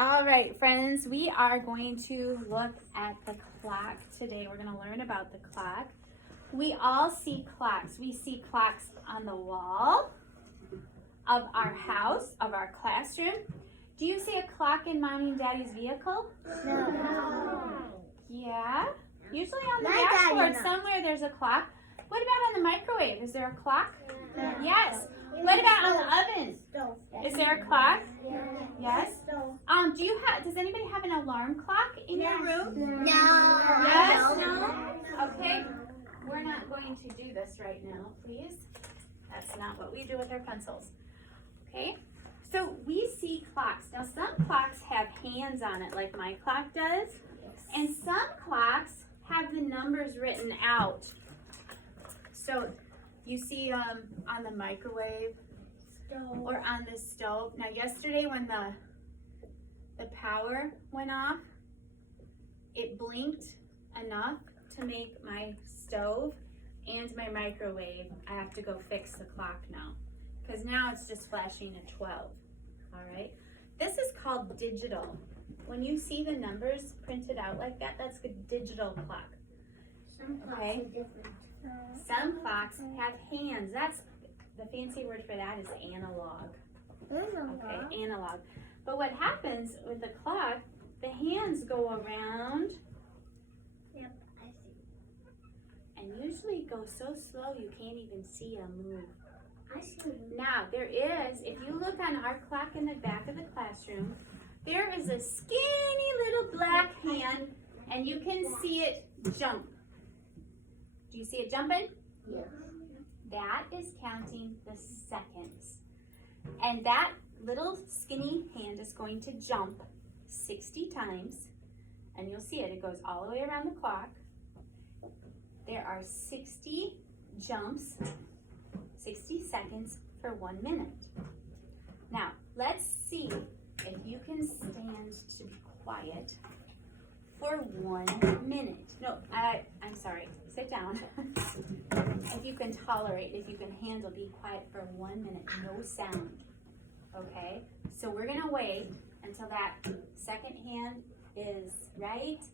All right, friends, we are going to look at the clock today. We're going to learn about the clock. We all see clocks. We see clocks on the wall of our house, of our classroom. Do you see a clock in Mommy and Daddy's vehicle? No. Yeah. Usually on the My dashboard daddy knows. somewhere there's a clock. What about on the microwave? Is there a clock? Yeah. Yes. What about on the oven? Is there a clock? Yes. Does anybody have an alarm clock in your room? No. Yes? No. Okay. We're not going to do this right now, please. That's not what we do with our pencils. Okay? So we see clocks. Now some clocks have hands on it like my clock does. And some clocks have the numbers written out. So you see on the microwave or on the stove. Now yesterday when the power went off, it blinked enough to make my stove and my microwave. I have to go fix the clock now because now it's just flashing at 12. All right. This is called digital. When you see the numbers printed out like that, that's a digital clock. Some clocks Okay. are different. Some clocks have hands. That's the fancy word for that is analog. Okay, analog. But what happens with the clock, the hands go around Yep, I see. and usually go so slow you can't even see them move. I see. Now, there is, if you look on our clock in the back of the classroom, there is a skinny little black hand and you can see it jump. Do you see it jumping? Yes. That is counting the seconds. And that little skinny hand is going to jump 60 times. And you'll see it. It goes all the way around the clock. There are 60 jumps, 60 seconds for 1 minute. Now, let's see if you can stand to be quiet for 1 minute. No, I'm sorry. Sit down. If you can tolerate, if you can handle, be quiet for 1 minute, no sound. Okay? So we're gonna wait until that second hand is right.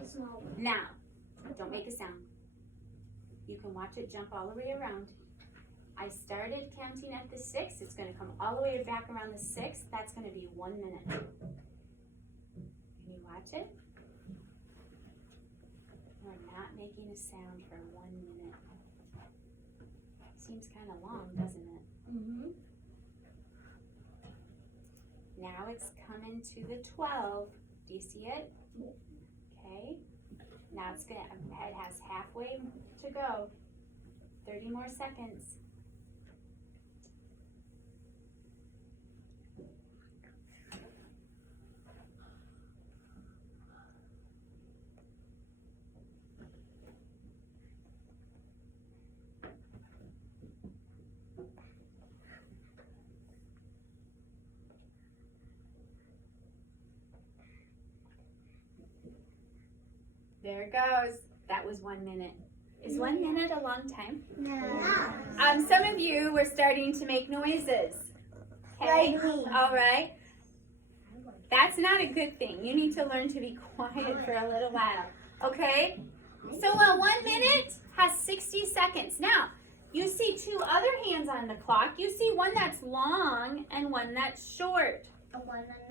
It's not. Now, don't make a sound. You can watch it jump all the way around. I started counting at the 6. It's gonna come all the way back around the 6. That's gonna be 1 minute. Can you watch it? We're not making a sound for 1 minute. Seems kind of long, doesn't it? Mm-hmm. Now it's coming to the 12. Do you see it? Okay. Now it has halfway to go. 30 more seconds. There it goes. That was 1 minute. Is 1 minute a long time? No. Some of you were starting to make noises. Okay? Like me. All right. That's not a good thing. You need to learn to be quiet for a little while. Okay? So 1 minute has 60 seconds. Now, you see 2 other hands on the clock. You see one that's long and one that's short.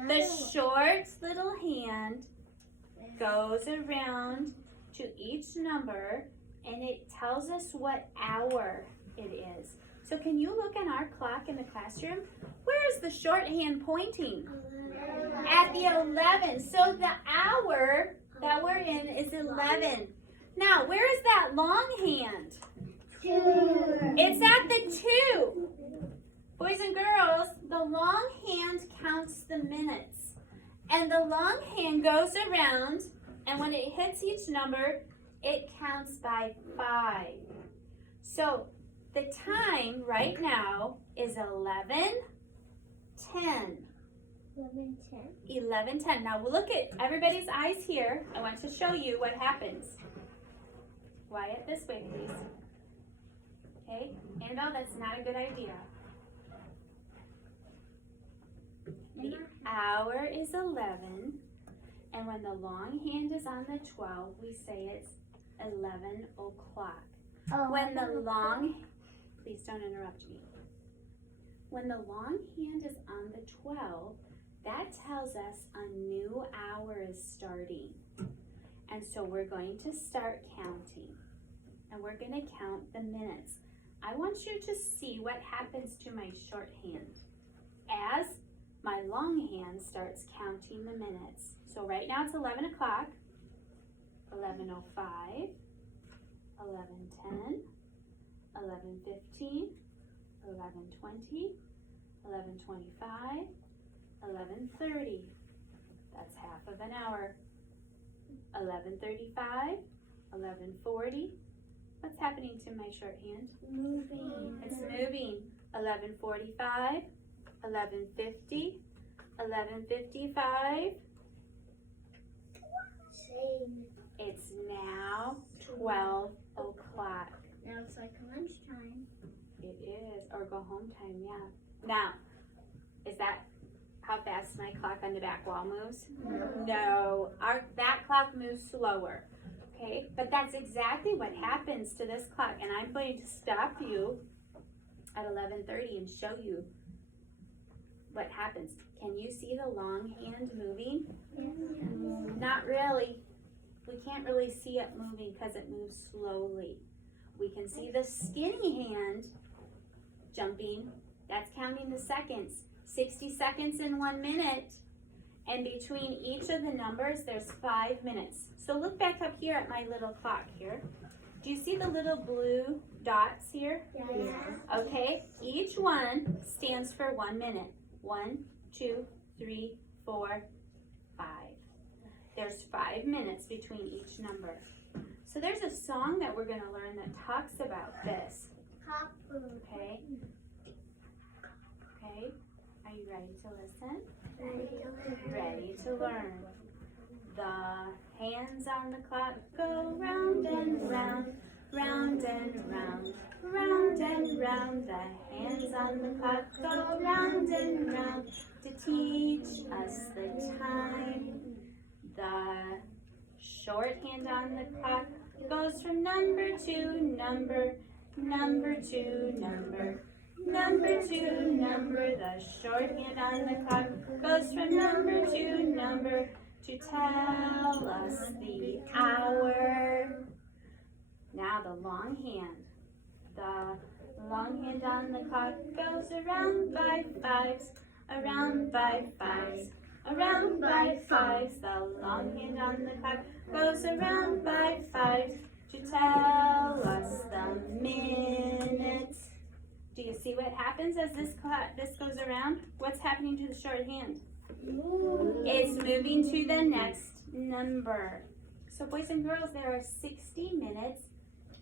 The short little hand goes around to each number and it tells us what hour it is. So can you look on our clock in the classroom? Where is the short hand pointing? At the 11. So the hour that we're in is 11. Now, where is that long hand? 2. It's at the 2. Boys and girls, the long hand counts the minutes. And the long hand goes around, and when it hits each number, it counts by 5. So the time right now is 11:10. 11:10. 11:10. Now we'll look at everybody's eyes here. I want to show you what happens. Quiet this way, please. Okay? Annabelle, that's not a good idea. The hour is 11, and when the long hand is on the 12, we say it's 11 o'clock. When the long, please don't interrupt me. When the long hand is on the 12, that tells us a new hour is starting. And so we're going to start counting. And we're going to count the minutes. I want you to see what happens to my shorthand as my long hand starts counting the minutes. So right now it's 11 o'clock, 11:05, 11:10, 11:15, 11:20, 11:25, 11:30. That's half of an hour. 11:35, 11:40. What's happening to my shorthand? Moving. It's moving. 11:45, 11:50, 11:55. Same. It's now 12 o'clock. Now it's like lunchtime. It is, or go home time, yeah. Now, is that how fast my clock on the back wall moves? No, that clock moves slower, okay? But that's exactly what happens to this clock, and I'm going to stop you at 11:30 and show you what happens. Can you see the long hand moving? Yes. Not really. We can't really see it moving because it moves slowly. We can see the skinny hand jumping. That's counting the seconds. 60 seconds in 1 minute. And between each of the numbers, there's 5 minutes. So look back up here at my little clock here. Do you see the little blue dots here? Yes. Okay, each one stands for 1 minute. 1, 2, 3, 4, 5. There's 5 minutes between each number. So there's a song that we're going to learn that talks about this. Copper. Okay? Okay? Are you ready to listen? Ready to learn. The hands on the clock go round and round, round and round, round and round. The hands on the clock go round and round to teach us the time. The short hand on the clock goes from number to number, number to number, number to number. The short hand on the clock goes from number to number to tell us the hour. Now the long hand. The long hand on the clock goes around by fives, around by fives, around by fives. The long hand on the clock goes around by fives to tell us the minutes. Do you see what happens as this goes around? What's happening to the short hand? It's moving to the next number. So boys and girls, there are 60 minutes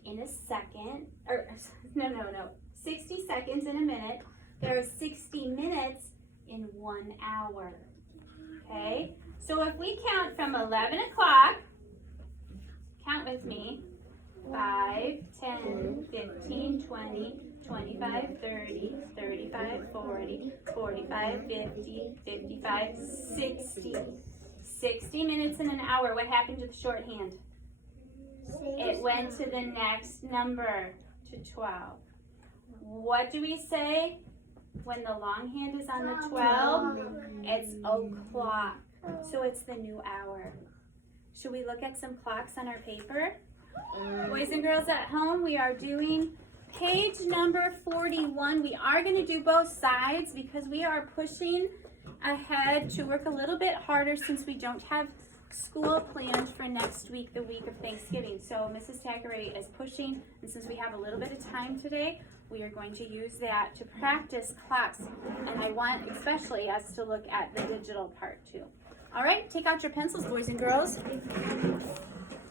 in a second, or no, 60 seconds in a minute. There are 60 minutes in 1 hour. Okay, so if we count from 11 o'clock, count with me, 5, 10, 15, 20, 25, 30, 35, 40, 45, 50, 55, 60. 60 minutes in an hour. What happened to the shorthand? It went to the next number, to 12. What do we say when the long hand is on the 12? It's o'clock. So it's the new hour. Should we look at some clocks on our paper? Boys and girls at home, we are doing page number 41. We are going to do both sides because we are pushing ahead to work a little bit harder since we don't have school planned for next week, the week of Thanksgiving. So Mrs. Thackeray is pushing, and since we have a little bit of time today, we are going to use that to practice clocks. And I want especially us to look at the digital part too. All right, take out your pencils, boys and girls.